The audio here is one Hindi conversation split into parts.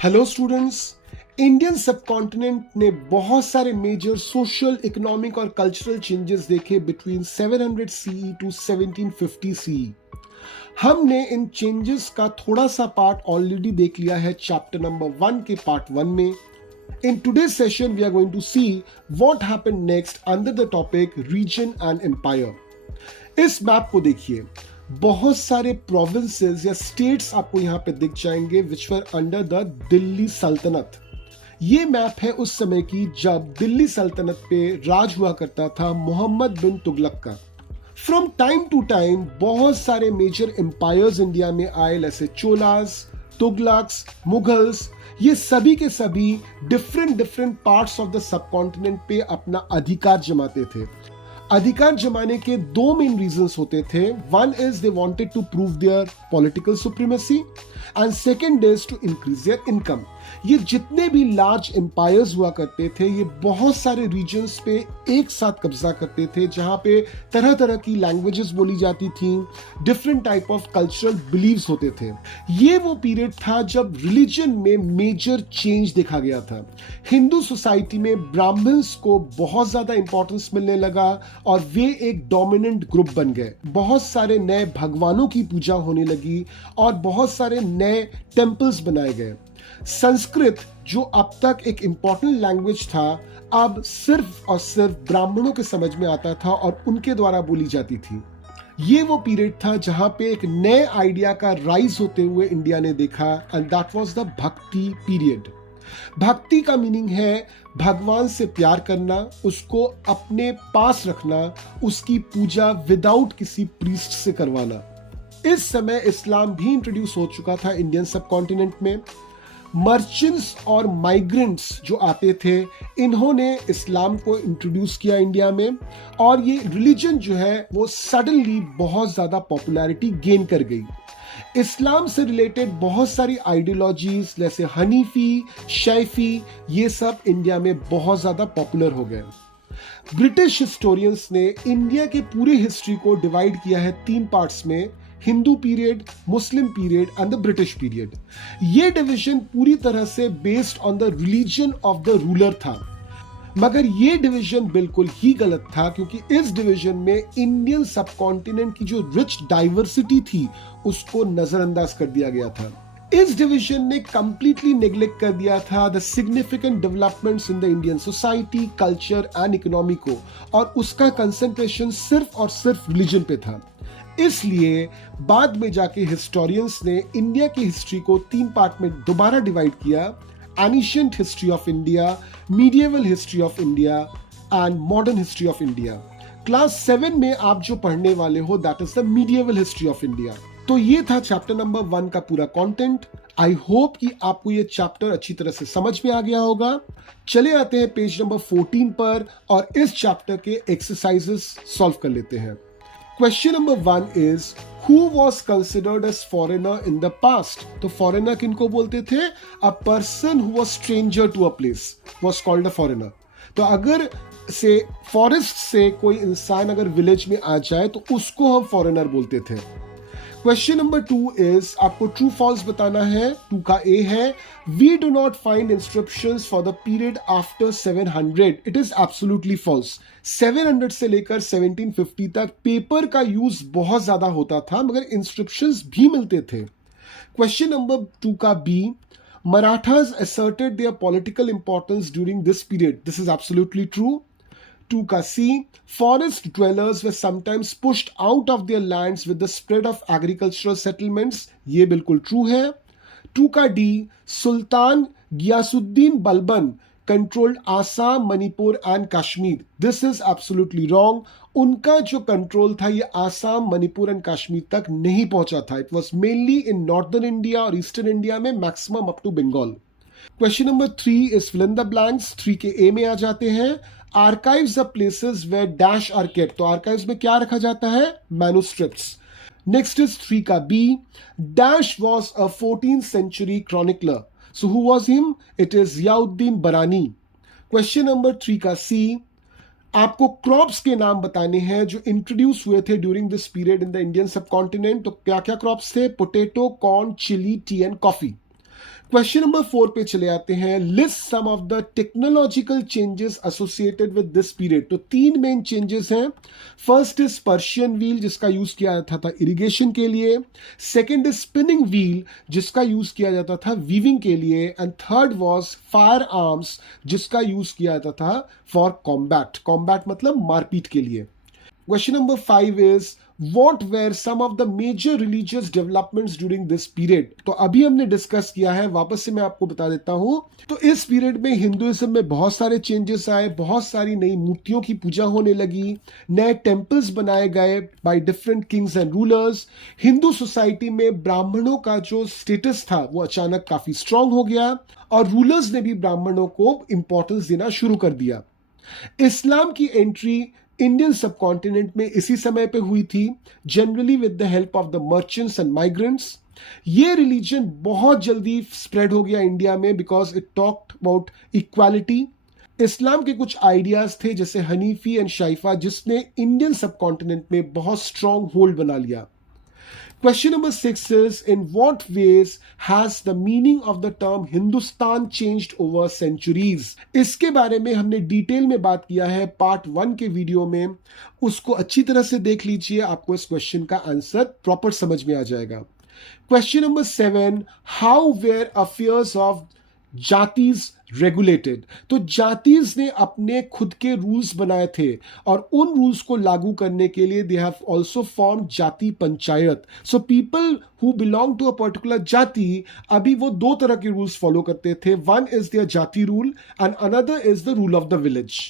Hello students. इंडियन सबकॉन्टिनेंट ने बहुत सारे मेजर सोशल, इकोनॉमिक और कल्चरल चेंजेस देखे बिटवीन 700 सीई टू 1750 सीई। हमने इन चेंजेस का थोड़ा सा पार्ट ऑलरेडी देख लिया है चैप्टर नंबर 1 के पार्ट 1 में। In today's session, we are going to see what happened next under the topic region and empire. इस मैप को देखिए, बहुत सारे प्रोविंसेस या स्टेट्स आपको यहाँ पे दिख जाएंगे विच वर अंडर द दिल्ली सल्तनत। ये मैप है उस समय की जब दिल्ली सल्तनत पे राज हुआ करता था मोहम्मद बिन तुगलक का। फ्रॉम टाइम टू टाइम बहुत सारे मेजर एम्पायर्स इंडिया में आए, जैसे चोलास, तुगलक्स, मुगल्स। ये सभी के सभी different parts of the subcontinent पे अपना अधिकार जमाते थे। अधिकार जमाने के दो मेन रीजंस होते थे। One is they wanted to prove their political supremacy and second is to increase their income. ये जितने भी लार्ज एम्पायर्स हुआ करते थे, ये बहुत सारे रीजन्स पे एक साथ कब्जा करते थे, जहां पे तरह तरह की लैंग्वेजेस बोली जाती थी, different type of cultural beliefs होते थे। ये वो पीरियड था जब रिलीजन में मेजर चेंज देखा गया था। हिंदू सोसाइटी में ब्राह्मण्स को बहुत ज्यादा इंपॉर्टेंस मिलने लगा और वे एक डोमिनेंट ग्रुप बन गए। बहुत सारे नए भगवानों की पूजा होने लगी और बहुत सारे नए टेम्पल्स बनाए गए। संस्कृत, जो अब तक एक इंपॉर्टेंट लैंग्वेज था, अब सिर्फ और सिर्फ ब्राह्मणों के समझ में आता था और उनके द्वारा बोली जाती थी। ये वो पीरियड था जहां पे एक नए आइडिया का राइज होते हुए इंडिया ने देखा, एंड दैट वाज द भक्ति पीरियड। भक्ति का मीनिंग है भगवान से प्यार करना, उसको अपने पास रखना, उसकी पूजा विदाउट किसी प्रीस्ट से करवाना। इस समय इस्लाम भी इंट्रोड्यूस हो चुका था इंडियन सबकॉन्टिनेंट में। मर्चेंट्स और माइग्रेंट्स जो आते थे, इन्होंने इस्लाम को इंट्रोड्यूस किया इंडिया में, और ये रिलीजन जो है वो सडनली बहुत ज्यादा पॉपुलैरिटी गेन कर गई। इस्लाम से रिलेटेड बहुत सारी आइडियोलॉजीज जैसे हनीफी, शैफी, ये सब इंडिया में बहुत ज्यादा पॉपुलर हो गए। ब्रिटिश हिस्टोरियंस ने इंडिया के पूरे हिस्ट्री को डिवाइड किया है 3 पार्ट्स में: Hindu period, Muslim period and the British period. ये डिवीजन पूरी तरह से based on the religion of the ruler था, मगर ये डिवीजन बिल्कुल ही गलत था, क्योंकि इस डिवीजन में इंडियन सबकॉन्टिनेंट की जो रिच डाइवर्सिटी थी उसको नजरअंदाज कर दिया गया था। इस डिवीजन ने कंप्लीटली नेग्लेक्ट कर दिया था the significant developments in the Indian society, culture and economy को, और उसका कंसंट्रेशन सिर्फ और सिर्फ रिलीजन पे था। इसलिए बाद में जाके हिस्टोरियंस ने इंडिया की हिस्ट्री को 3 पार्ट में दोबारा डिवाइड किया: ancient history of India, medieval history of India and modern history of India. Class 7 में आप जो पढ़ने वाले हो that is the medieval history of India. तो ये था चैप्टर नंबर 1 का पूरा कंटेंट। आई होप कि आपको ये चैप्टर अच्छी तरह से समझ में आ गया होगा। चले आते हैं पेज नंबर 14 पर और इस चैप्टर के एक्सरसाइजेस सॉल्व कर लेते हैं। Question number 1 is who was considered as foreigner in the past? तो foreigner किनको बोलते थे? A person who was stranger to a place was called a foreigner. तो अगर से फॉरेस्ट से कोई इंसान अगर विलेज में आ जाए तो उसको हम फॉरेनर बोलते थे। क्वेश्चन नंबर 2 इज आपको ट्रू फॉल्स बताना है। 2 का ए है, we do not find inscriptions for the period after 700। It is absolutely false. 700 से लेकर 1750 तक पेपर का यूज बहुत ज्यादा होता था, मगर इंस्क्रिप्शंस भी मिलते थे। क्वेश्चन नंबर 2 का B, Marathas asserted their political importance during this period. This is absolutely true. 2 का C, forest dwellers were sometimes pushed out of their lands with the spread of agricultural settlements. ये बिल्कुल ट्रू है। 2 का D, Sultan Ghiyasuddin Balban controlled Assam, Manipur and Kashmir. This is absolutely wrong. उनका जो कंट्रोल था ये आसाम, मणिपुर एंड कश्मीर तक नहीं पहुंचा था। It was mainly in northern India और ईस्टर्न इंडिया में, maximum up to Bengal. Question number 3 is fill in the blanks. 3 के ए में आ जाते हैं। Archives are places where dash are kept. तो आर्काइव्स में क्या रखा जाता है? मैन्युस्क्रिप्ट्स। नेक्स्ट इज 3 का B, dash was a 14th century chronicler. So who was him? It is Ziauddin Barani. Question number 3 का सी, आपको क्रॉप्स के नाम बताने हैं जो इंट्रोड्यूस हुए थे during this period in the Indian subcontinent. तो क्या क्या क्रॉप्स थे? Potato, corn, chilli, tea and coffee. Question number 4 पे चले आते हैं। List some of the technological changes associated with this period. तो 3 मेन चेंजेस हैं। फर्स्ट इज पर्शियन व्हील, जिसका यूज किया जाता था इरिगेशन के लिए। सेकंड इज स्पिनिंग व्हील, जिसका यूज किया जाता था वीविंग के लिए। And third was fire arms, जिसका यूज किया जाता था फॉर कॉम्बैट। कॉम्बैट मतलब मारपीट के लिए। Question number 5 is what were some of the major religious developments during this period? तो अभी हमने डिस्कस किया है, वापस से मैं आपको बता देता हूं। तो इस पीरियड में हिंदुइज्म में बहुत सारे चेंजेस आए, बहुत सारी नई मूर्तियों की पूजा होने लगी, नए टेम्पल्स बनाए गए by different Kings and rulers. Hindu society में ब्राह्मणों का जो स्टेटस था वो अचानक काफी स्ट्रांग हो गया और रूलर्स ने भी ब्राह्मणों को इंपॉर्टेंस देना शुरू कर दिया। इस्लाम की एंट्री इंडियन सबकॉन्टिनेंट में इसी समय पे हुई थी, generally with the help of the merchants and migrants. ये रिलीजन बहुत जल्दी स्प्रेड हो गया इंडिया में because it talked about equality. इस्लाम के कुछ आइडियाज थे जैसे हनीफी एंड शाइफा, जिसने इंडियन सबकॉन्टिनेंट में बहुत स्ट्रॉन्ग होल्ड बना लिया। Question number 6 is, in what ways has the meaning of the term Hindustan changed over centuries? इसके बारे में हमने डिटेल में बात किया है पार्ट 1 के वीडियो में, उसको अच्छी तरह से देख लीजिए, आपको इस क्वेश्चन का आंसर प्रॉपर समझ में आ जाएगा। Question number 7, how were affairs of जातीज regulated? तो जातीज ने अपने खुद के रूल्स बनाए थे और उन रूल्स को लागू करने के लिए दे हैव आल्सो फॉर्म जाति panchayat. So people who belong to a particular जाति, अभी वो 2 तरह के रूल्स फॉलो करते थे। वन इज देयर जाति rule and another is the rule of the village.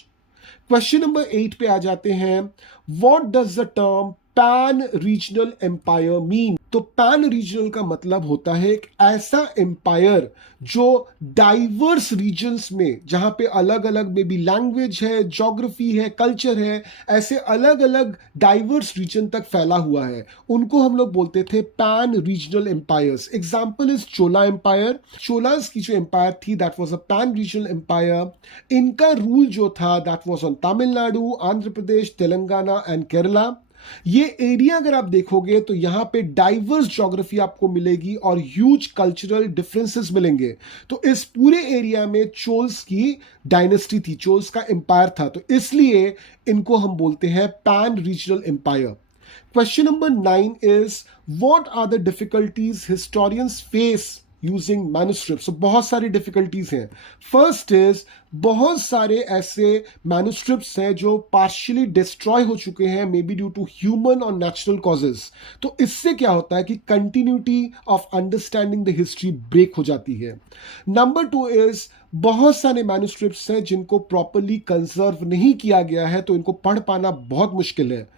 Question number 8 पे आ जाते हैं। What does the term pan regional empire mean? तो पैन रीजनल का मतलब होता है एक ऐसा एम्पायर जो डाइवर्स रीजन्स में, जहां पे अलग अलग मे बी लैंग्वेज है, ज्योग्राफी है, कल्चर है, ऐसे अलग अलग डाइवर्स रीजन तक फैला हुआ है, उनको हम लोग बोलते थे pan regional empires. Example is Chola empire. Cholas की जो एम्पायर थी that was a pan regional empire. इनका रूल जो था that was on Tamil Nadu, Andhra Pradesh, Telangana and Kerala. ये एरिया अगर आप देखोगे तो यहां पे डाइवर्स ज्योग्राफी आपको मिलेगी और ह्यूज कल्चरल डिफरेंसेस मिलेंगे। तो इस पूरे एरिया में चोल्स की डायनेस्टी थी, चोल्स का एम्पायर था, तो इसलिए इनको हम बोलते हैं pan regional empire. Question number 9 is what are the difficulties historians face using manuscript? तो बहुत सारी डिफिकल्टीज हैं। फर्स्ट इज बहुत सारे ऐसे मैन्युस्क्रिप्ट्स हैं जो पार्शियली डिस्ट्रॉय हो चुके हैं, may be due to human और नेचुरल कॉजेस। तो इससे क्या होता है कि continuity of understanding the history break हो जाती है। नंबर 2 इज बहुत सारे मैन्युस्क्रिप्ट्स हैं जिनको प्रॉपरली कंजर्व नहीं किया गया है, तो इनको पढ़ पाना बहुत मुश्किल है।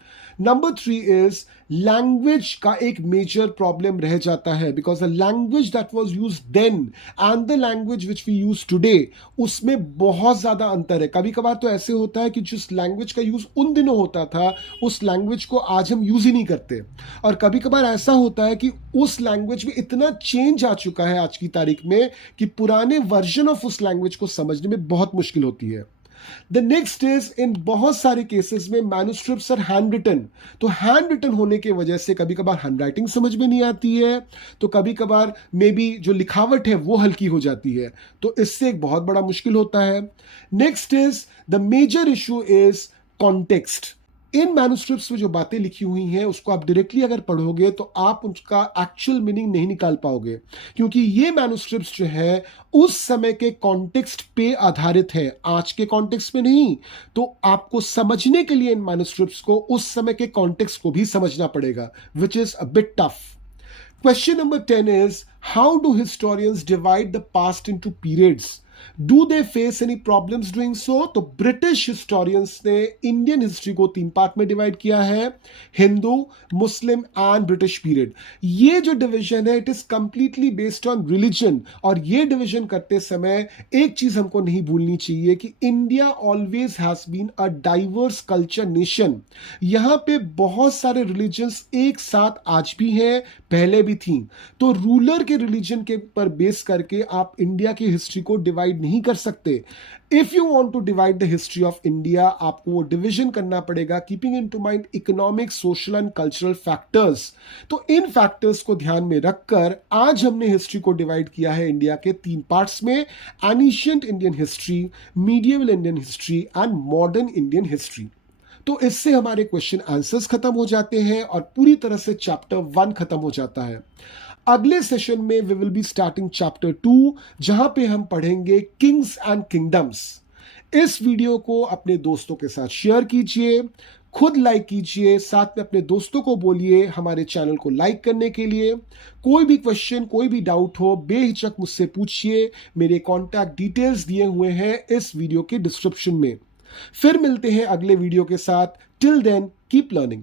नंबर 3 इज लैंग्वेज का एक मेजर प्रॉब्लम रह जाता है because the language that was used then and the language which we use today, उसमें बहुत ज्यादा अंतर है। कभी कभार तो ऐसे होता है कि जिस लैंग्वेज का यूज उन दिनों होता था उस लैंग्वेज को आज हम यूज ही नहीं करते, और कभी कभार ऐसा होता है कि उस लैंग्वेज में इतना चेंज आ चुका है आज की तारीख में कि पुराने वर्जन ऑफ उस लैंग्वेज को समझने में बहुत मुश्किल होती है। द नेक्स्ट इज इन बहुत सारे केसेस में मैन्युस्क्रिप्ट्स आर हैंड रिटन। तो हैंड रिटन होने की वजह से कभी कभार हैंड राइटिंग समझ में नहीं आती है, तो कभी कभार मे बी जो लिखावट है वो हल्की हो जाती है, तो इससे एक बहुत बड़ा मुश्किल होता है। Next is the major issue is context. इन मैन्युस्क्रिप्ट्स में जो बातें लिखी हुई हैं उसको आप डायरेक्टली अगर पढ़ोगे तो आप उसका एक्चुअल मीनिंग नहीं निकाल पाओगे, क्योंकि ये मैन्युस्क्रिप्ट्स जो है उस समय के कॉन्टेक्स्ट पे आधारित है, आज के कॉन्टेक्स्ट में नहीं। तो आपको समझने के लिए इन मैन्युस्क्रिप्ट्स को उस समय के कॉन्टेक्स्ट को भी समझना पड़ेगा, which is a bit tough. Question number 10 is, how do historians divide the past into periods? Do they face any problems doing so? तो ब्रिटिश हिस्टोरियंस ने इंडियन हिस्ट्री को 3 पार्ट में डिवाइड किया है, Hindu, Muslim and British period. ये जो डिवीजन है it is completely based on religion, और ये डिवीजन करते समय एक चीज हमको नहीं भूलनी चाहिए कि India always has been a diverse culture nation. यहां पे बहुत सारे रिलीजन्स एक साथ आज भी हैं, पहले भी थी। तो रूलर के रिलीजन के पर बेस करके आप इंडिया की हिस्ट्री को डिवाइड डिवाइड नहीं कर सकते। If you want to divide the history of India, आपको वो डिवीजन करना पड़ेगा keeping in to mind economic, social and cultural factors. तो इन फैक्टर्स को ध्यान में रखकर आज हमने हिस्ट्री को डिवाइड किया है इंडिया के 3 पार्ट्स में: ancient Indian history, medieval Indian history and modern Indian history. तो इससे हमारे क्वेश्चन आंसर्स खत्म हो जाते हैं और पूरी तरह से चैप्टर 1 खत्म हो जाता है। अगले सेशन में we will be starting chapter 2, जहां पे हम पढ़ेंगे किंग्स एंड किंगडम्स। इस वीडियो को अपने दोस्तों के साथ शेयर कीजिए, खुद लाइक कीजिए, साथ में अपने दोस्तों को बोलिए हमारे चैनल को लाइक करने के लिए। कोई भी क्वेश्चन, कोई भी डाउट हो, बेहिचक मुझसे पूछिए। मेरे कॉन्टैक्ट डिटेल्स दिए हुए हैं इस वीडियो के डिस्क्रिप्शन में। फिर मिलते हैं अगले वीडियो के साथ। Till then keep learning.